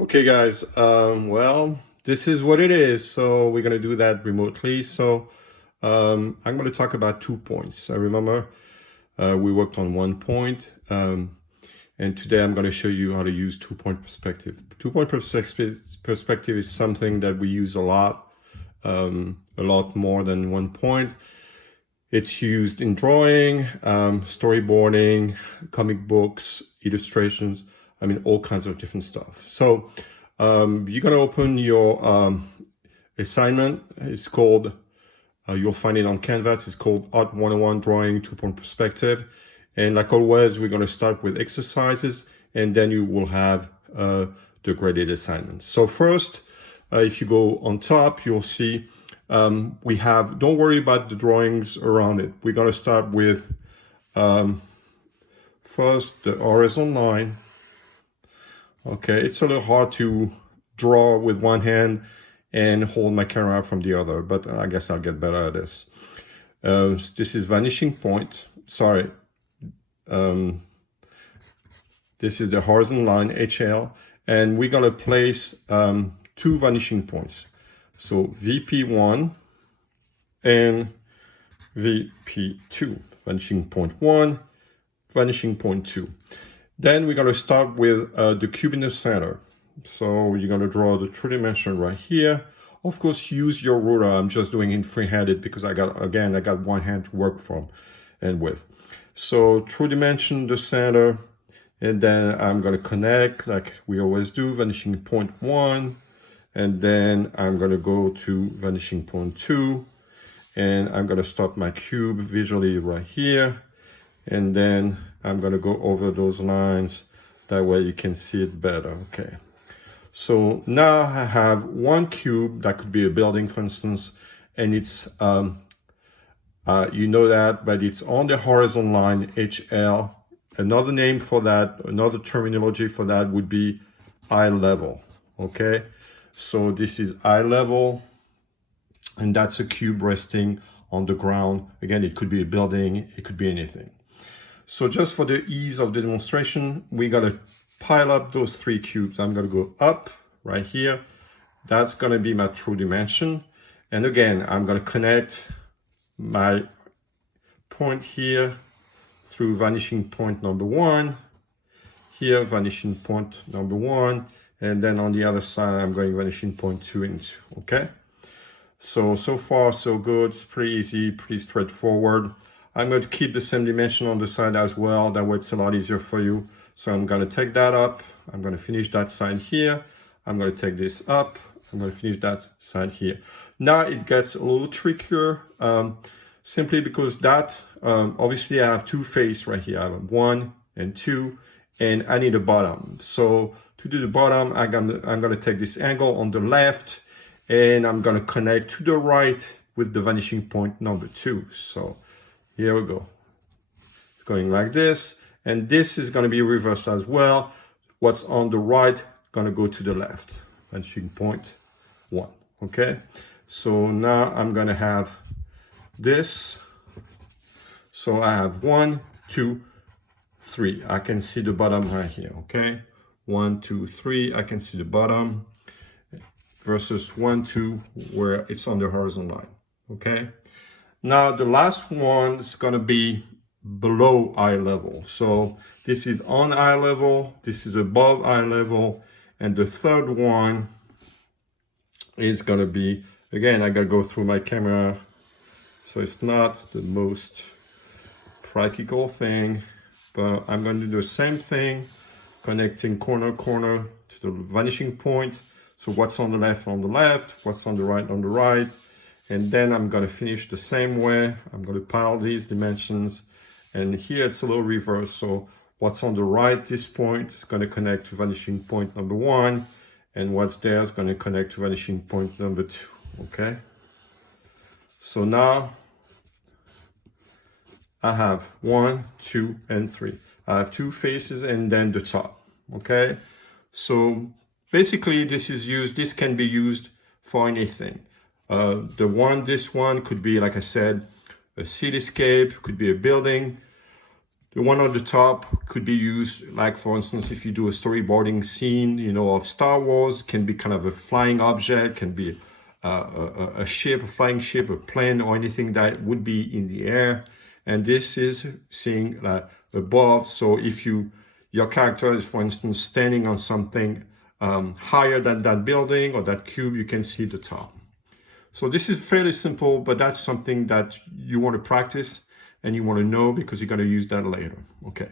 Okay, guys, well, this is what it is. So we're going to do that remotely. So I'm going to talk about 2 points. I remember we worked on 1 point, and today I'm going to show you how to use 2-point perspective. 2-point perspective is something that we use a lot more than 1 point. It's used in drawing, storyboarding, comic books, illustrations. I mean, all kinds of different stuff. So you're going to open your assignment. It's called, you'll find it on Canvas. It's called Art 101 Drawing 2-Point Perspective. And like always, we're going to start with exercises, and then you will have the graded assignments. So first, if you go on top, you'll see we have, don't worry about the drawings around it. We're going to start with first the horizontal line. Okay, it's a little hard to draw with one hand and hold my camera from the other, but I guess I'll get better at this. This is vanishing point. Sorry. This is the horizontal line, HL, and we're going to place 2 vanishing points. So VP1 and VP2, vanishing point 1, vanishing point 2. Then we're going to start with the cube in the center. So you're going to draw the 3 dimension right here. Of course, use your ruler. I'm just doing it free-handed because I got one hand to work from and with. So 3 dimension, the center, and then I'm going to connect like we always do, vanishing point 1. And then I'm going to go to vanishing point 2, and I'm going to start my cube visually right here. And then I'm going to go over those lines. That way you can see it better. Okay. So now I have 1 cube. That could be a building, for instance, and it's, you know that, but it's on the horizontal line, HL. Another name for that, another terminology for that would be eye level. Okay. So this is eye level, and that's a cube resting on the ground. Again, it could be a building, it could be anything. So just for the ease of the demonstration, we got to pile up those 3 cubes. I'm going to go up right here. That's going to be my true dimension. And again, I'm going to connect my point here through vanishing point number 1. Here, vanishing point number 1. And then on the other side, I'm going vanishing point 2 and 2, okay? So far, so good. It's pretty easy, pretty straightforward. I'm going to keep the same dimension on the side as well. That way it's a lot easier for you. So I'm going to take that up. I'm going to finish that side here. I'm going to take this up. I'm going to finish that side here. Now it gets a little trickier, simply because that, obviously I have 2 faces right here. I have 1 and 2, and I need a bottom. So to do the bottom, I'm going to take this angle on the left, and I'm going to connect to the right with the vanishing point number 2. So here we go. It's going like this, and this is going to be reversed as well. What's on the right going to go to the left, vanishing point 1. Okay, so now I'm going to have this. So I have 1, 2, 3. I can see the bottom right here. Okay, 1, 2, 3. I can see the bottom versus 1, 2, where it's on the horizontal line. Okay. Now the last one is going to be below eye level. So this is on eye level, this is above eye level, and the third one is going to be, again, I got to go through my camera, so it's not the most practical thing, but I'm going to do the same thing, connecting corner to the vanishing point. So what's on the left, what's on the right. And then I'm going to finish the same way. I'm going to pile these dimensions. And here it's a little reverse. So what's on the right, this point, is going to connect to vanishing point number 1. And what's there is going to connect to vanishing point number 2. Okay? So now I have 1, 2, and 3. I have 2 faces and then the top. Okay? So basically this can be used for anything. This one could be, like I said, a cityscape, could be a building. The one on the top could be used, like for instance, if you do a storyboarding scene, you know, of Star Wars, can be kind of a flying object, can be a ship, a flying ship, a plane, or anything that would be in the air. And this is seeing above. So if your character is, for instance, standing on something higher than that building or that cube, you can see the top. So this is fairly simple, but that's something that you want to practice and you want to know because you're going to use that later. Okay.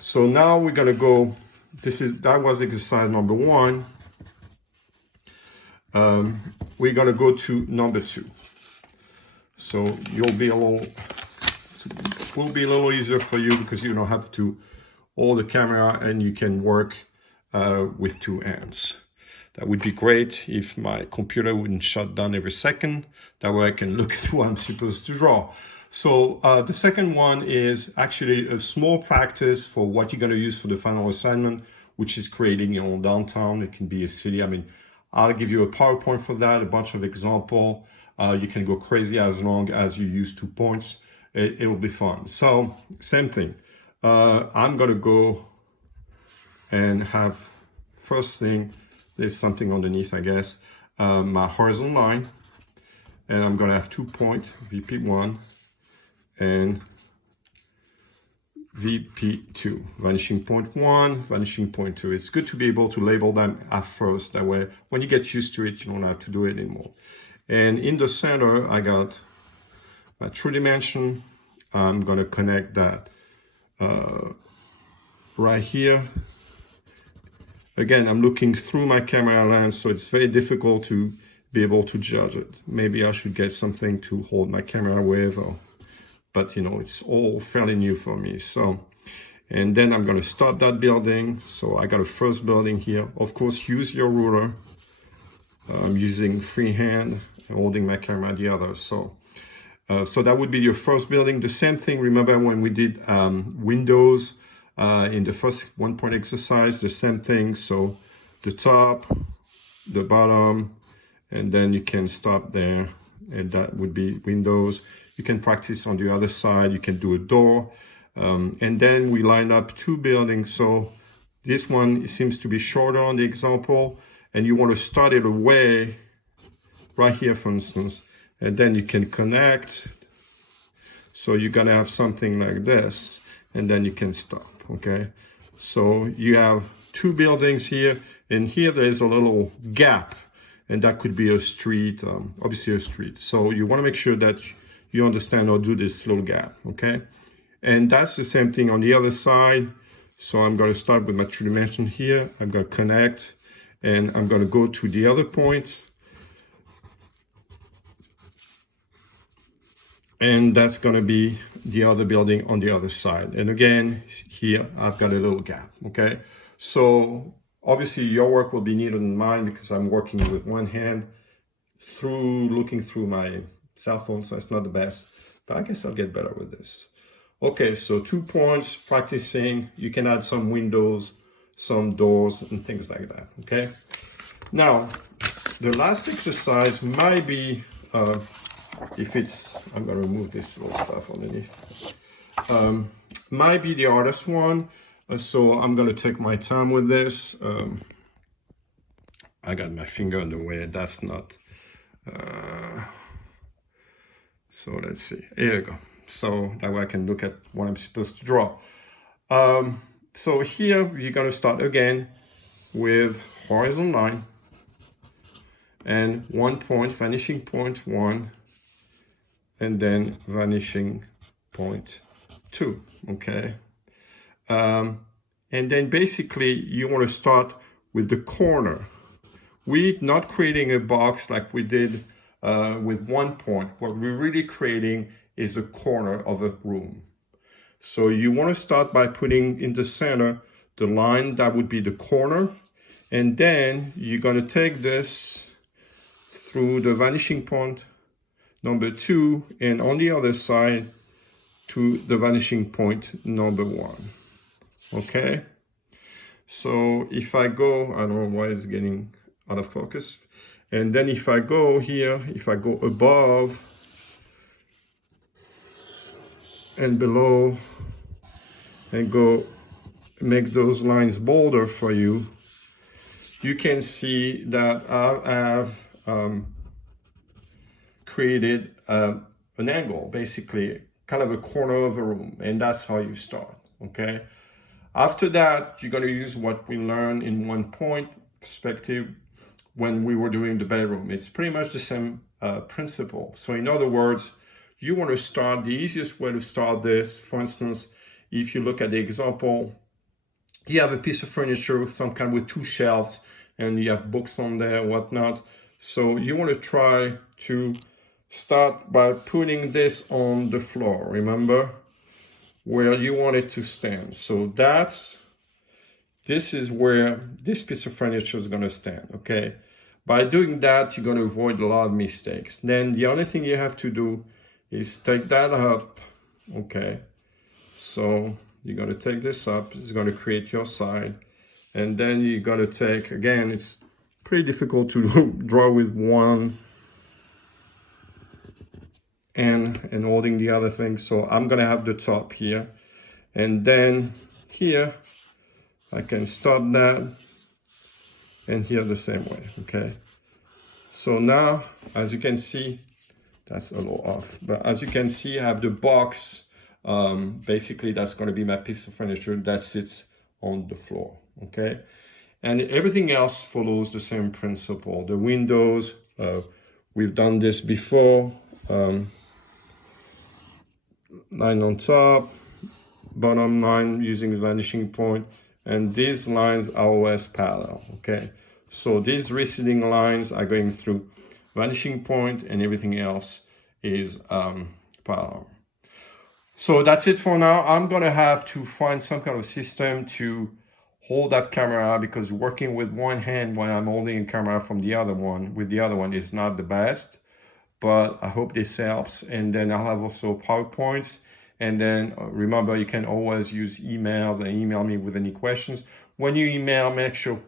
So now we're going to go, that was exercise number 1. We're going to go to number 2. So it will be a little easier for you because you don't have to hold the camera and you can work with 2 hands. That would be great if my computer wouldn't shut down every second. That way I can look at what I'm supposed to draw. So the second one is actually a small practice for what you're going to use for the final assignment, which is creating your own downtown. It can be a city. I mean, I'll give you a PowerPoint for that, a bunch of example. You can go crazy as long as you use 2 points. It'll be fun. So same thing. I'm going to go and have, first thing, there's something underneath, I guess, my horizontal line. And I'm going to have 2 points, VP1 and VP2, vanishing point 1, vanishing point 2. It's good to be able to label them at first. That way, when you get used to it, you don't have to do it anymore. And in the center, I got my true dimension. I'm going to connect that right here. Again, I'm looking through my camera lens, so it's very difficult to be able to judge it. Maybe I should get something to hold my camera with, but you know, it's all fairly new for me. So, and then I'm going to start that building. So I got a first building here. Of course, use your ruler. I'm using freehand and holding my camera the other. So that would be your first building. The same thing, remember when we did windows in the first 1-point exercise, the same thing. So the top, the bottom, and then you can stop there, and that would be windows. You can practice on the other side. You can do a door, and then we line up 2 buildings. So this one seems to be shorter on the example, and you want to start it away right here, for instance, and then you can connect. So you're gonna have something like this, and then you can stop. Okay, so you have 2 buildings here, and here there's a little gap, and that could be a street, obviously a street. So you want to make sure that you understand how to do this little gap. Okay, and that's the same thing on the other side. So I'm going to start with my 2 dimension here. I'm going to connect, and I'm going to go to the other point. And that's going to be the other building on the other side. And again, here I've got a little gap. Okay, so obviously your work will be neater than mine because I'm working with one hand looking through my cell phone, so it's not the best, but I guess I'll get better with this. Okay, so 2 points, practicing. You can add some windows, some doors, and things like that. Okay, now the last exercise might be I'm going to remove this little stuff underneath. Might be the hardest one. So I'm going to take my time with this. I got my finger in the way. That's not. So let's see. Here we go. So that way I can look at what I'm supposed to draw. So here you're going to start again with horizontal line and 1 point, vanishing point 1. And then vanishing point 2, okay? And then basically you want to start with the corner. We're not creating a box like we did with 1 point. What we're really creating is a corner of a room. So you want to start by putting in the center the line that would be the corner. And then you're going to take this through the vanishing point number 2, and on the other side to the vanishing point number 1. Okay, so if I go, I don't know why it's getting out of focus, and then if I go here, if I go above and below and go make those lines bolder for you, you can see that I have created an angle, basically kind of a corner of a room, and that's how you start, okay? After that, you're going to use what we learned in 1 point perspective when we were doing the bedroom. It's pretty much the same principle. So in other words, you want to start, the easiest way to start this, for instance, if you look at the example, you have a piece of furniture, some kind with 2 shelves, and you have books on there and whatnot. So you want to try to start by putting this on the floor, remember, where you want it to stand. So this is where this piece of furniture is going to stand, okay? By doing that, you're going to avoid a lot of mistakes. Then the only thing you have to do is take that up, okay? So you're going to take this up, it's going to create your side, and then you're going to take, again, it's pretty difficult to draw with one and holding the other thing. So I'm going to have the top here, and then here I can start that, and here the same way, okay? So now, as you can see, that's a little off, but as you can see, I have the box. Basically, that's going to be my piece of furniture that sits on the floor, okay? And everything else follows the same principle. The windows, we've done this before. Line on top, bottom line using the vanishing point, and these lines are always parallel, okay? So these receding lines are going through vanishing point, and everything else is parallel. So that's it for now. I'm gonna have to find some kind of system to hold that camera, because working with one hand when I'm holding a camera from the other one with the other one is not the best. But I hope this helps. And then I'll have also PowerPoints. And then remember, you can always use emails and email me with any questions. When you email,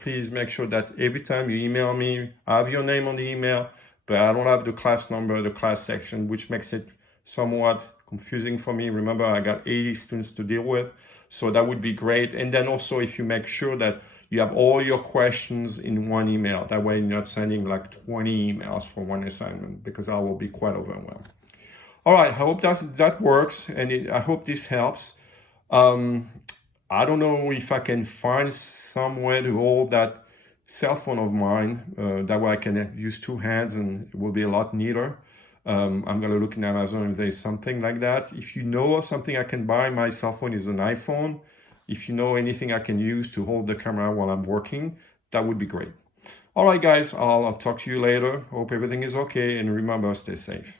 please make sure that every time you email me, I have your name on the email, but I don't have the class number, the class section, which makes it somewhat confusing for me. Remember, I got 80 students to deal with, so that would be great. And then also, if you make sure that you have all your questions in one email, that way you're not sending like 20 emails for one assignment, because I will be quite overwhelmed. All right, I hope that works, and I hope this helps. I don't know if I can find some way to hold that cell phone of mine. That way I can use 2 hands, and it will be a lot neater. I'm going to look in Amazon if there's something like that. If you know of something I can buy, my cell phone is an iPhone. If you know anything I can use to hold the camera while I'm working, that would be great. All right, guys, I'll talk to you later. Hope everything is okay, and remember, stay safe.